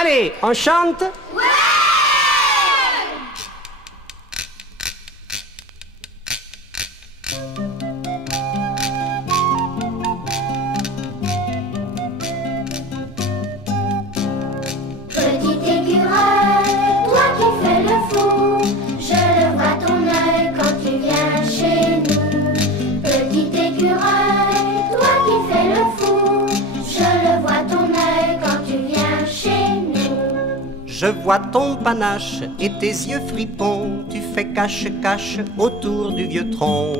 Allez, on chante? Ouais! Petit écureuil, toi qui fais le fou, je le vois ton œil quand tu viens chez nous. Petit écureuil, toi qui fais le fou, je le vois ton œil quand tu viens chez nous. Je vois ton panache et tes yeux fripons, tu fais cache-cache autour du vieux tronc.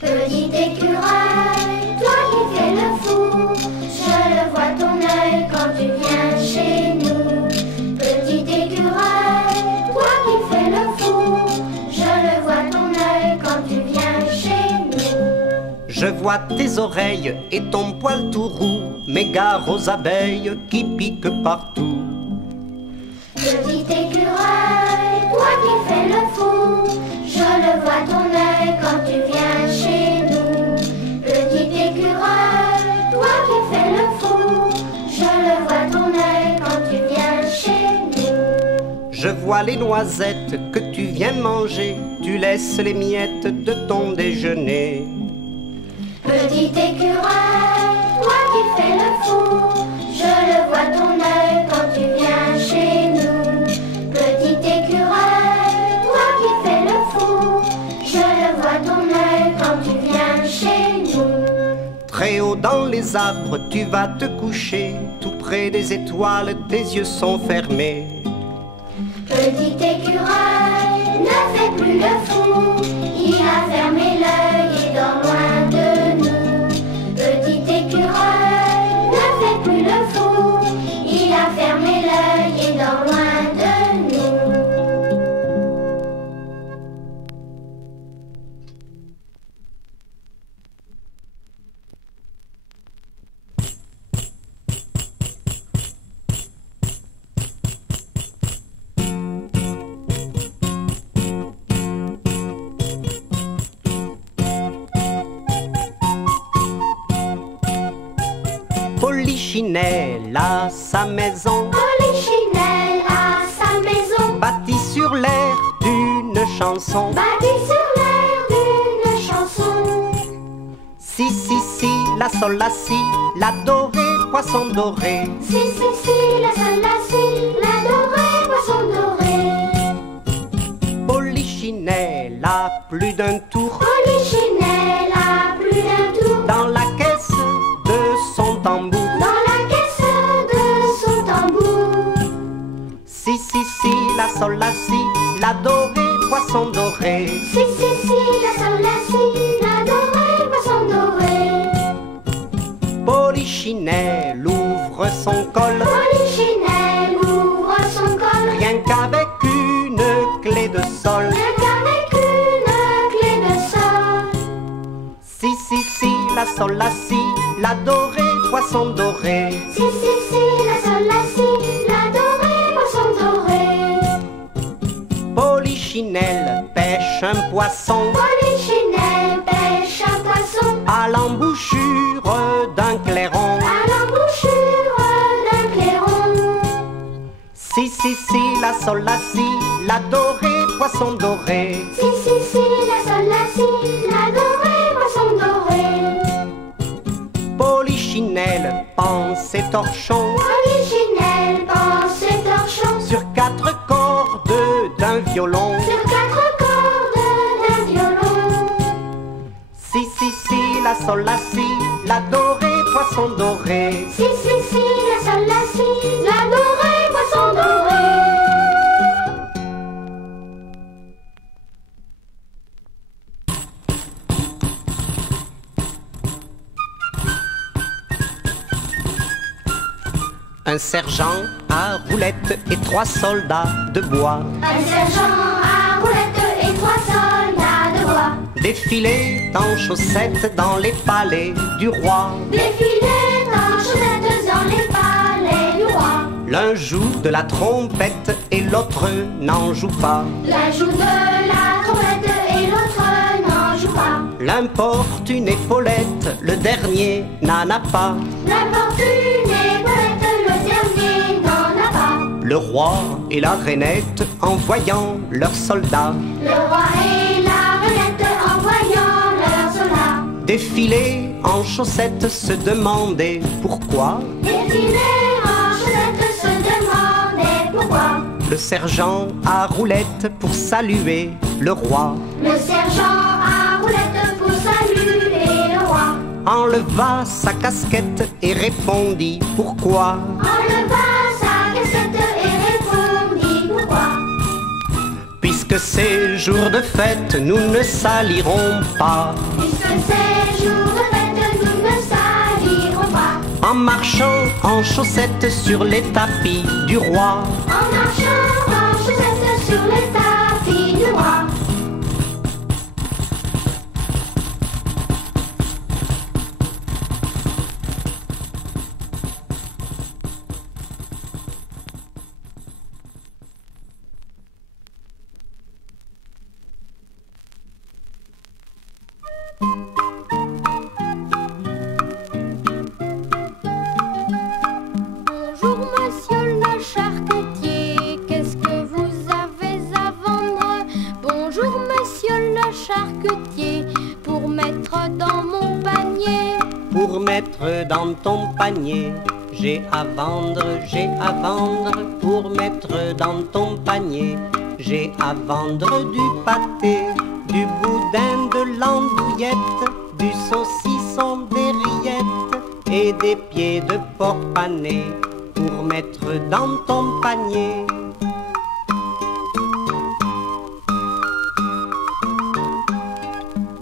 Petit écureuil, toi qui fais le fou, je le vois ton œil quand tu viens chez nous. Petit écureuil, toi qui fais le fou, je le vois ton œil quand tu viens chez nous. Je vois tes oreilles et ton poil tout roux, m'égare aux abeilles qui piquent partout. Petit écureuil, toi qui fais le fou, je le vois ton œil quand tu viens chez nous. Petit écureuil, toi qui fais le fou, je le vois ton œil quand tu viens chez nous. Je vois les noisettes que tu viens manger, tu laisses les miettes de ton déjeuner. Petit écureuil, toi qui fais le fou, je le vois ton œil quand tu viens chez nous. Petit écureuil, toi qui fais le fou, je le vois ton œil quand tu viens chez nous. Très haut dans les arbres, tu vas te coucher, tout près des étoiles, tes yeux sont fermés. Petit écureuil, ne fais plus le fou, il a fermé l'œil et dort loin de nous. Petit écureuil, ne fais plus le fou, il a fermé l'œil et dort loin de nous. Polichinelle a sa maison, Polichinelle a sa maison, bâtie sur l'air d'une chanson. bâtie sur l'air d'une chanson. Si, si, si, la sol, la si, la dorée, poisson doré. Si, la sol, la si, la dorée, poisson doré. Polichinelle a plus d'un tour Polichinelle a plus d'un tour dans la caisse de son tambour. dans la caisse de son tambour. Si, si, si, la sol, la si, la dorée, poisson doré. Si, la sol, la si, la dorée, poisson doré. Polichinelle ouvre son col, Polichinelle ouvre son col, rien qu'avec une clé de sol. rien qu'avec une clé de sol. Si, si, si, la sol, la si, la dorée, poisson doré. Si, la sol, la si, la dorée, poisson doré. Polichinelle pêche un poisson Polichinelle pêche un poisson à l'embouchure d'un clairon. à l'embouchure d'un clairon. Si, si, si, la sol, la si, la dorée, poisson doré. Si, la sol, la si, la dorée, poisson doré. Polichinelle pense et torchon Polichinelle pense et torchon sur quatre cordes d'un violon. sur quatre cordes d'un violon. Si, si, si, la sol, la si, la dorée, poisson doré. Si, la sol, la si, la dorée, poisson doré. Un sergent à roulette et trois soldats de bois Un sergent à roulette et trois soldats de bois défilaient en chaussettes dans les palais du roi. défilaient en chaussettes dans les palais du roi. L'un joue de la trompette et l'autre n'en joue pas. L'un joue de la trompette et l'autre n'en joue pas. L'un porte une épaulette, le dernier n'en a pas. L'un porte une épaulette, le dernier n'en le roi et la rainette en voyant leurs soldats. Le roi et la rainette en voyant leurs soldats. Défiler en chaussettes se demandaient pourquoi. Défiler en chaussettes se demandaient pourquoi. Le sergent à roulette pour saluer le roi. Le sergent à roulette pour saluer le roi. Enleva sa casquette et répondit pourquoi. Enleva sa casquette et répondit pourquoi. Puisque c'est jour de fête, nous ne salirons pas. Puisque c'est jour de fête, nous ne salirons pas. En marchant en chaussettes sur les tapis du roi. En marchant en chaussettes sur les tapis du roi. Bonjour monsieur le charcutier, qu'est-ce que vous avez à vendre? Bonjour monsieur le charcutier, pour mettre dans mon panier. Pour mettre dans ton panier, j'ai à vendre, j'ai à vendre. Pour mettre dans ton panier, j'ai à vendre du pâté, du boudin, de l'andouillette, du saucisson, des rillettes et des pieds de porc pané. Pour mettre dans ton panier.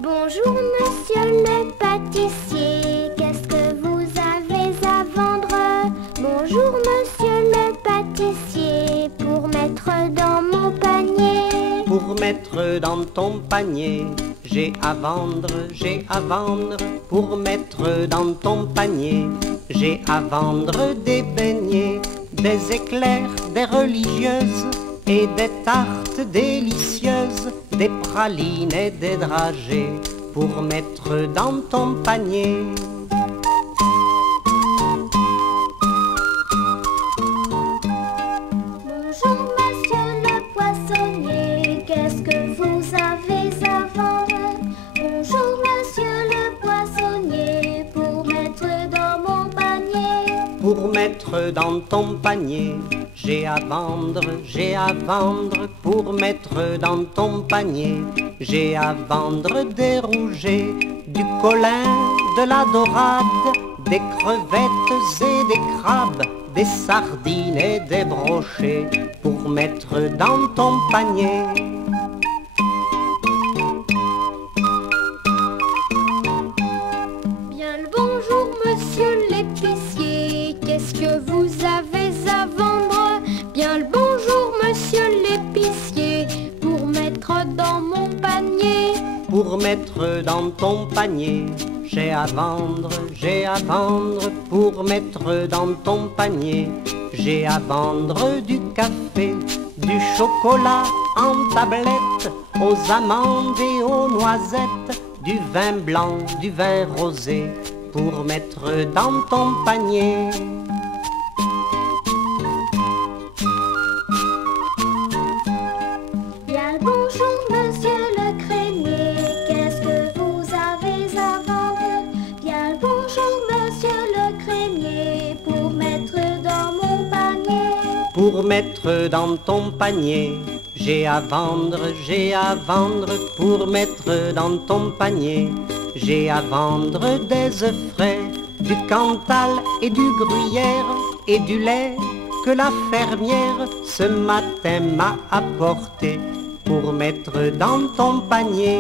Bonjour monsieur le pâtissier, qu'est-ce que vous avez à vendre? Bonjour monsieur le pâtissier, pour mettre dans mon panier. Pour mettre dans ton panier, j'ai à vendre, j'ai à vendre. Pour mettre dans ton panier, j'ai à vendre des beignets, des éclairs, des religieuses et des tartes délicieuses, des pralines et des dragées. Pour mettre dans ton panier. Bonjour monsieur le poissonnier, qu'est-ce que vous avez à vendre? Bonjour monsieur le poissonnier, pour mettre dans mon panier. Pour mettre dans ton panier, j'ai à vendre, j'ai à vendre. Pour mettre dans ton panier, j'ai à vendre des rougets, du colin, de la dorade, des crevettes et des crabes, des sardines et des brochets. Pour mettre dans ton panier. Bien le bonjour monsieur l'épicier, qu'est-ce que vous avez à vendre? Bien le bonjour monsieur l'épicier, pour mettre dans mon panier. Pour mettre dans ton panier, j'ai à vendre, j'ai à vendre. Pour mettre dans ton panier, j'ai à vendre du café, du chocolat en tablette, aux amandes et aux noisettes, du vin blanc, du vin rosé. Pour mettre dans ton panier. Bien le bonjour monsieur le crémier, qu'est-ce que vous avez à vendre? Bien le bonjour monsieur le crémier, pour mettre dans mon panier. Pour mettre dans ton panier, j'ai à vendre, j'ai à vendre. Pour mettre dans ton panier, j'ai à vendre des œufs frais, du Cantal et du gruyère et du lait que la fermière ce matin m'a apporté. Pour mettre dans ton panier.